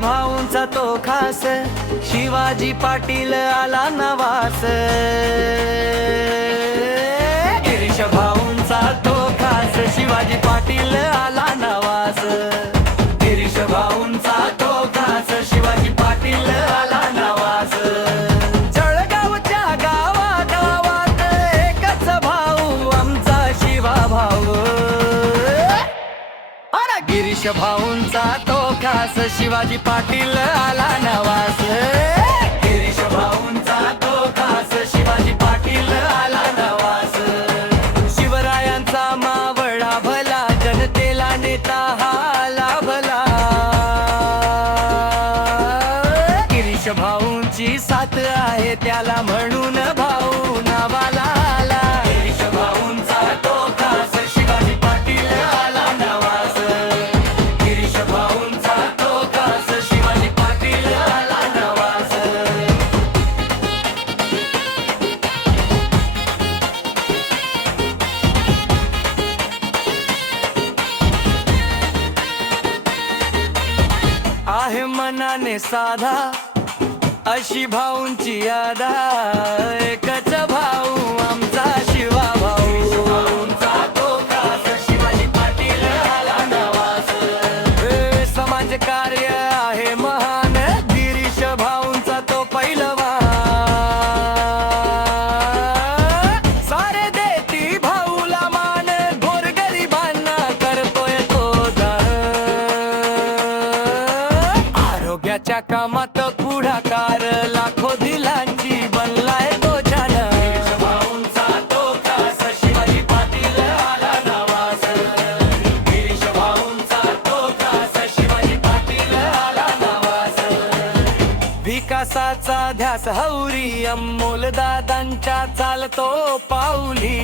भाऊंचा तो खास, शिवाजी पाटील आला नवास। गिरीश भाऊंचा तो खास, शिवाजी पाटील आला नवास। गिरीश भाऊंचा तो खास, शिवाजी पाटील आला नवास। जळगावच्या गावागावात एकच भाऊ आमचा शिवा भाऊ। गिरीश भाऊंचा तो खास, शिवाजी पाटील आला नवास। गिरीश भाऊंचा तो खास, शिवाजी पाटील आला नवास। शिवरायांचा मावळा भला, जनतेला नेता हा लाभला। गिरीश भाऊंची साथ आहे, त्याला म्हणून भाऊ नावाला आला। गिरीश भाऊंचा तो खास, शिवाजी पाटील आला नवास। गिरीश भाऊंचा तो खास, शिवाजी पाटील आला नवास। आहे मनाने साधा अशी भाऊंची यादा, एकच भाऊ आमचा शिवा भाऊ। भाऊंचा तो खास, शिवाजी पाटील आला नवास। समाज कार्य आहे महान, गिरीश भाऊंचा तो पैलवान। सारे देती भाऊला मान, गोरगरिबांना करतोय तो दान। आरोग्याच्या कामात पुढाकार, लाखो दिलांची बनलाय तो छान। गिरीश भाऊंचा तो खास, शिवाजी पाटील आला नवास। गिरीश भाऊंचा तो खास, शिवाजी पाटील आला नवास। विकासाचा ध्यास हौरी, अमोल दादांच्या चालतो पाऊली।